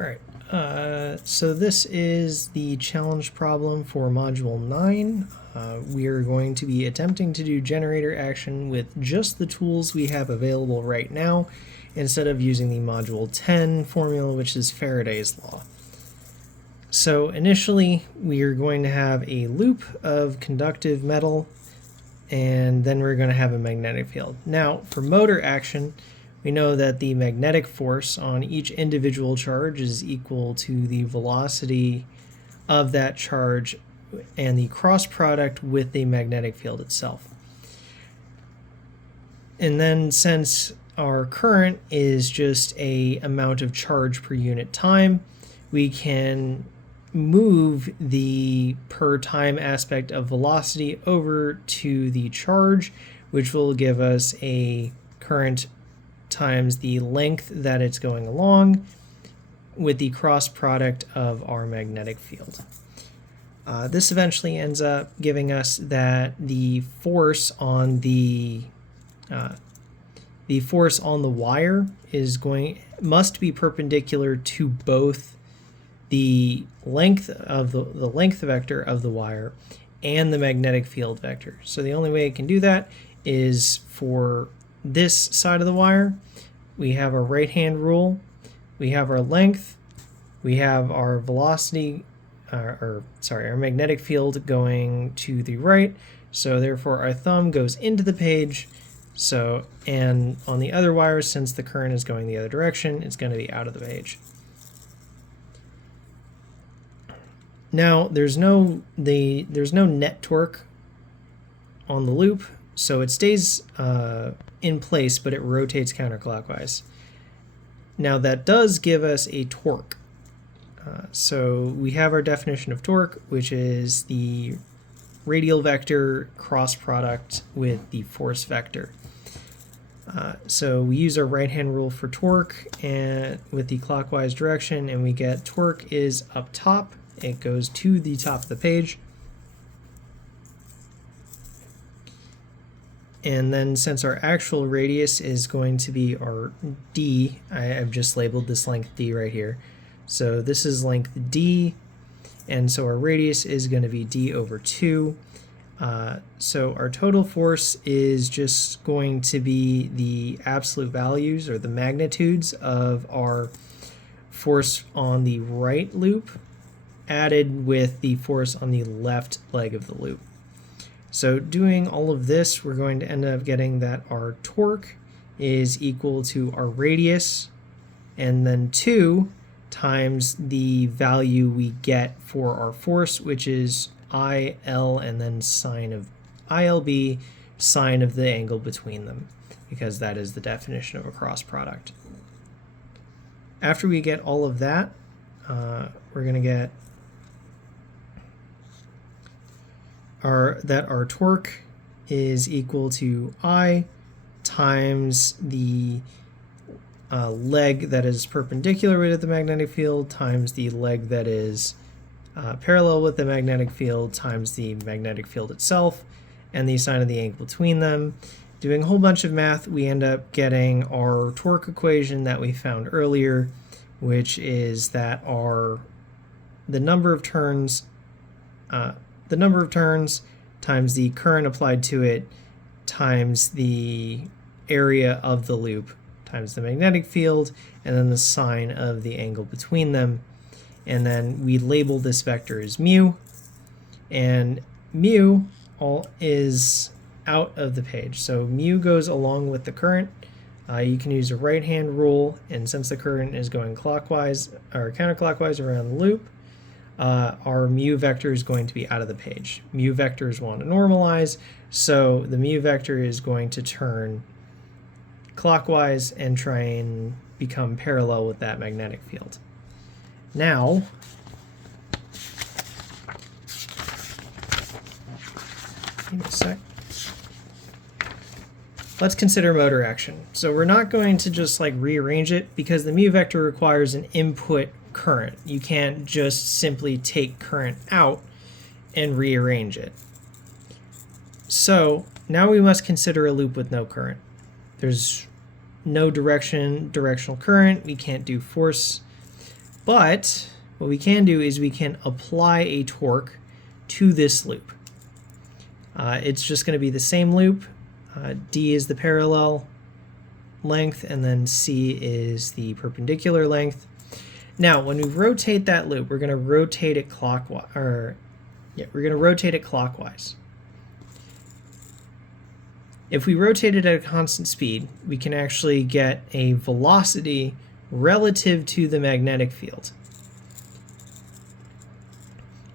All right, so this is the challenge problem for Module 9. We are going to be attempting to do generator action with just the tools we have available right now, instead of using the Module 10 formula, which is Faraday's law. So initially, we are going to have a loop of conductive metal, and then we're going to have a magnetic field. Now, for motor action, we know that the magnetic force on each individual charge is equal to the velocity of that charge and the cross product with the magnetic field itself. And then since our current is just a amount of charge per unit time, we can move the per time aspect of velocity over to the charge, which will give us a current times the length that it's going along with the cross product of our magnetic field. This eventually ends up giving us that the force on the wire must be perpendicular to both the length of the length vector of the wire and the magnetic field vector. So the only way it can do that is for this side of the wire. We have our right-hand rule, we have our length, we have our velocity, our magnetic field going to the right, so therefore our thumb goes into the page. So, and on the other wires, since the current is going the other direction, it's going to be out of the page. Now, there's no net torque on the loop, so it stays in place, but it rotates counterclockwise. Now, that does give us a torque. So we have our definition of torque, which is the radial vector cross product with the force vector. So we use our right-hand rule for torque and with the clockwise direction, and we get torque is up top. It goes to the top of the page. And then since our actual radius is going to be our d, I've just labeled this length d right here. So this is length d, and so our radius is going to be d over 2. So our total force is just going to be the absolute values or the magnitudes of our force on the right loop added with the force on the left leg of the loop. So doing all of this, we're going to end up getting that our torque is equal to our radius and then 2 times the value we get for our force, which is IL and then sine of ILB, sine of the angle between them, because that is the definition of a cross product. After we get all of that, we're going to get our torque is equal to I times the leg that is perpendicular with the magnetic field times the leg that is parallel with the magnetic field times the magnetic field itself and the sine of the angle between them. Doing a whole bunch of math, we end up getting our torque equation that we found earlier, which is that the number of turns times the current applied to it times the area of the loop times the magnetic field and then the sine of the angle between them. And then we label this vector as mu, and mu is out of the page. So mu goes along with the current. You can use a right-hand rule, and since the current is going clockwise or counterclockwise around the loop, our mu vector is going to be out of the page. Mu vectors want to normalize, so the mu vector is going to turn clockwise and try and become parallel with that magnetic field. Now, give me a sec. Let's consider motor action. So we're not going to just rearrange it because the mu vector requires an input current. You can't just simply take current out and rearrange it. So now we must consider a loop with no current. There's no directional current. We can't do force But what we can do is we can apply a torque to this loop. It's just going to be the same loop. D is the parallel length, and then C is the perpendicular length. Now, when we rotate that loop, we're going to rotate it clockwise. We're going to rotate it clockwise. If we rotate it at a constant speed, we can actually get a velocity relative to the magnetic field.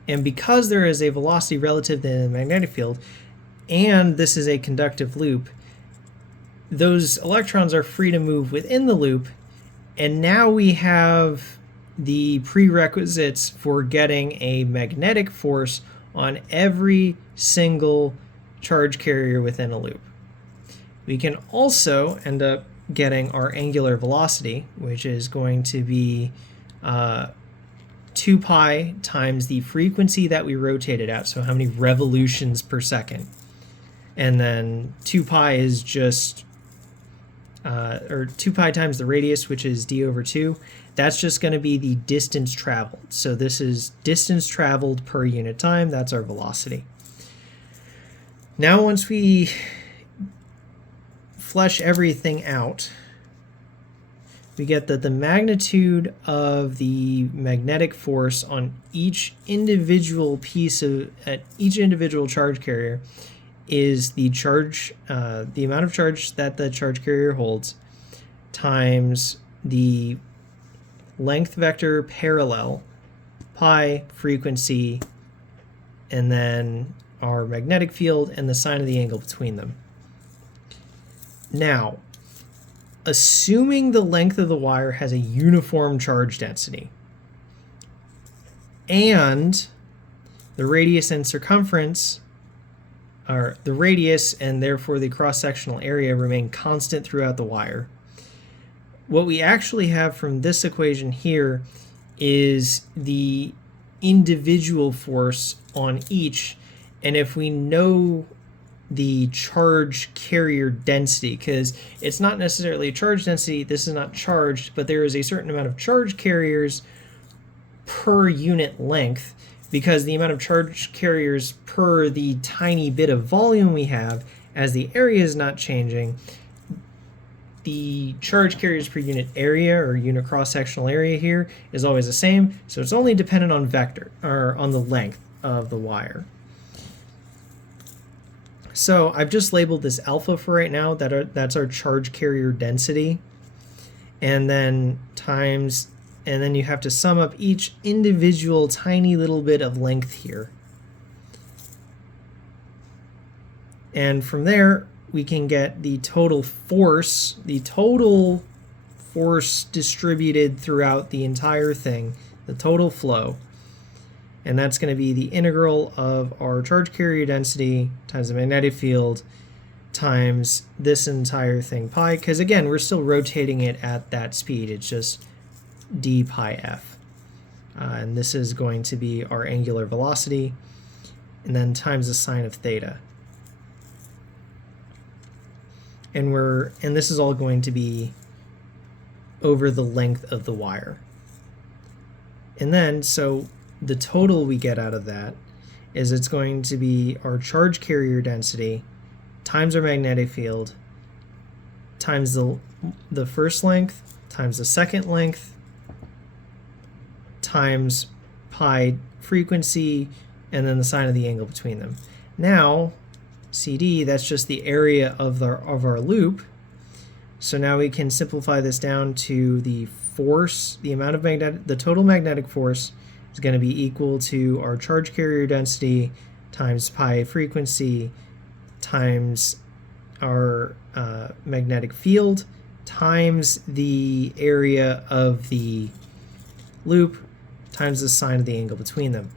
And because there is a velocity relative to the magnetic field, and this is a conductive loop, those electrons are free to move within the loop, and now we have the prerequisites for getting a magnetic force on every single charge carrier within a loop. We can also end up getting our angular velocity, which is going to be 2 pi times the frequency that we rotated at, so how many revolutions per second. And then 2 pi is just, or 2 pi times the radius, which is d over 2. That's just going to be the distance traveled. So this is distance traveled per unit time. That's our velocity. Now once we flesh everything out, we get that the magnitude of the magnetic force on each individual piece of, at each individual charge carrier is the charge, the amount of charge that the charge carrier holds times the length vector parallel, pi, frequency, and then our magnetic field and the sine of the angle between them. Now, assuming the length of the wire has a uniform charge density, and the radius and circumference, or the radius and therefore the cross-sectional area, remain constant throughout the wire, what we actually have from this equation here is the individual force on each. And if we know the charge carrier density, because it's not necessarily a charge density, this is not charged, but there is a certain amount of charge carriers per unit length, because the amount of charge carriers per the tiny bit of volume we have, as the area is not changing, the charge carriers per unit area, or unit cross-sectional area here, is always the same, so it's only dependent on vector, or on the length of the wire. So I've just labeled this alpha for right now. That's our charge carrier density, and then times, and then you have to sum up each individual tiny little bit of length here. And from there, we can get the total force distributed throughout the entire thing, the total flow. And that's going to be the integral of our charge carrier density times the magnetic field times this entire thing pi, because again, we're still rotating it at that speed. It's just d pi f. And this is going to be our angular velocity, and then times the sine of theta. And this is all going to be over the length of the wire. And then, so the total we get out of that is it's going to be our charge carrier density times our magnetic field times the first length times the second length times pi frequency, and then the sine of the angle between them. Now, CD, that's just the area of our loop. So now we can simplify this down to the force, the amount of the total magnetic force is going to be equal to our charge carrier density times pi frequency times our magnetic field times the area of the loop times the sine of the angle between them.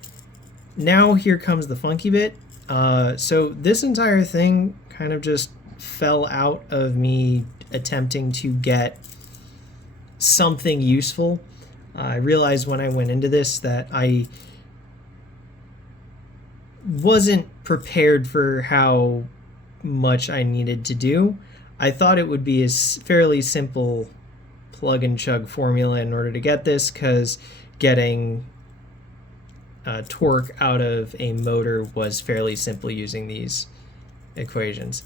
Now here comes the funky bit. So this entire thing kind of just fell out of me attempting to get something useful. I realized when I went into this that I wasn't prepared for how much I needed to do. I thought it would be a fairly simple plug and chug formula in order to get this, because getting torque out of a motor was fairly simple using these equations.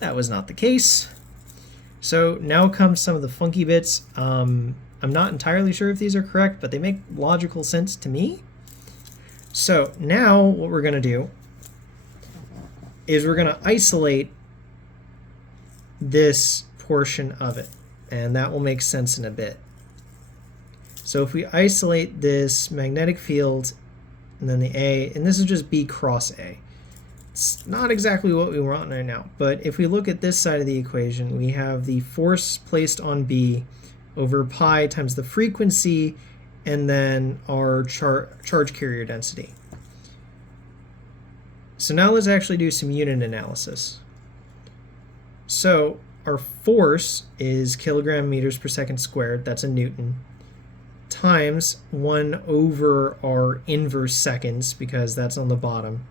That was not the case. So now comes some of the funky bits. I'm not entirely sure if these are correct, but they make logical sense to me. So now what we're going to do is we're going to isolate this portion of it, and that will make sense in a bit. So if we isolate this magnetic field and then the A, and this is just B cross A. It's not exactly what we want right now, but if we look at this side of the equation, we have the force placed on B over pi times the frequency and then our charge carrier density. So now let's actually do some unit analysis. So our force is kilogram meters per second squared, that's a Newton, times 1 over our inverse seconds, because that's on the bottom.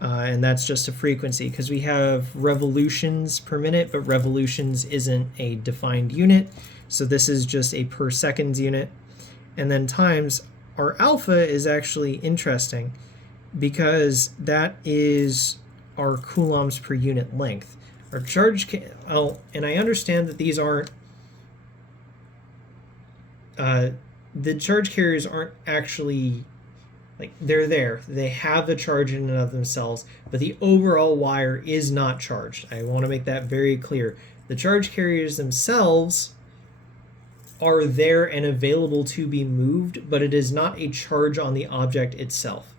And that's just a frequency, because we have revolutions per minute, but revolutions isn't a defined unit, so this is just a per seconds unit. And then times our alpha is actually interesting, because that is our coulombs per unit length. Our charge, and I understand that these aren't, the charge carriers aren't actually, like, they're there. They have a charge in and of themselves, but the overall wire is not charged. I want to make that very clear. The charge carriers themselves are there and available to be moved, but it is not a charge on the object itself.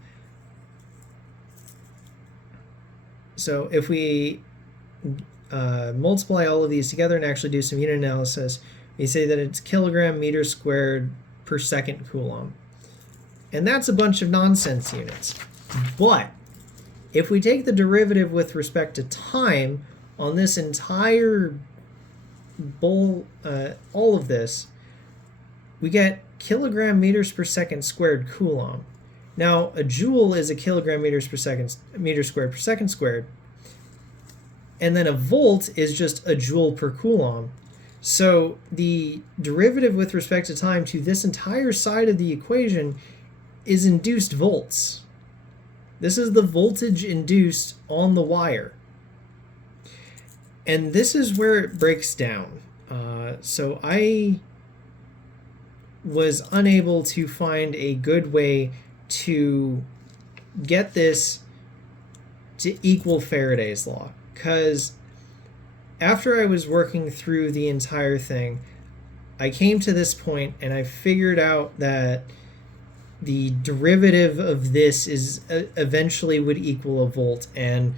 So if we multiply all of these together and actually do some unit analysis, we say that it's kilogram meter squared per second coulomb. And that's a bunch of nonsense units. But if we take the derivative with respect to time on this entire all of this, we get kilogram meters per second squared coulomb. Now, a joule is a kilogram meters per second meter squared per second squared, and then a volt is just a joule per coulomb. So the derivative with respect to time to this entire side of the equation is induced volts. This is the voltage induced on the wire. And this is where it breaks down. So I was unable to find a good way to get this to equal Faraday's law, because after I was working through the entire thing, I came to this point and I figured out that the derivative of this is eventually would equal a volt. And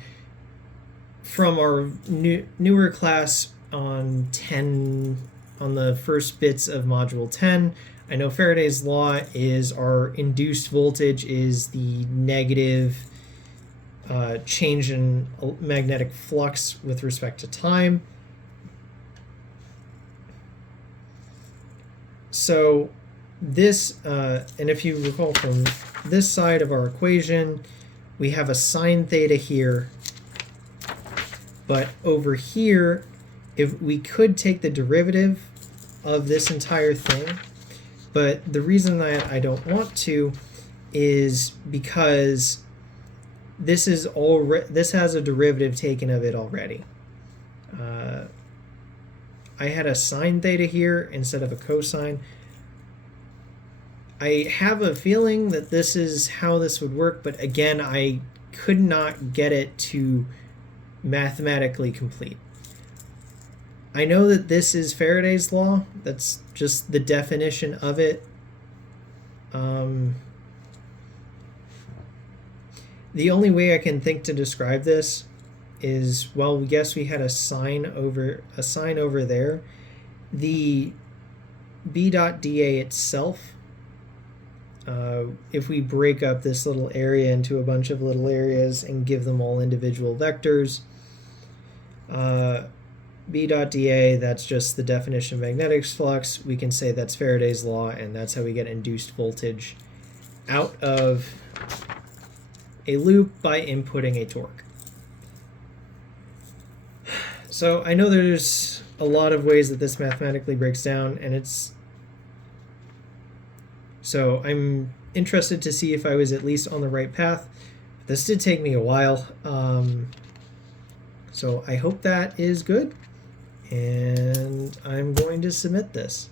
from our newer class on the first bits of module 10, I know Faraday's law is our induced voltage is the negative change in magnetic flux with respect to time. So this, and if you recall from this side of our equation, we have a sine theta here, but over here, if we could take the derivative of this entire thing, but the reason that I don't want to is because this is this has a derivative taken of it already. I had a sine theta here instead of a cosine. I have a feeling that this is how this would work, but again, I could not get it to mathematically complete. I know that this is Faraday's law. That's just the definition of it. The only way I can think to describe this is, well, we guess we had a sine over there. The B dot dA itself, if we break up this little area into a bunch of little areas and give them all individual vectors, B dot dA, that's just the definition of magnetic flux. We can say that's Faraday's law, and that's how we get induced voltage out of a loop by inputting a torque. So I know there's a lot of ways that this mathematically breaks down, and so I'm interested to see if I was at least on the right path. This did take me a while, so I hope that is good, and I'm going to submit this.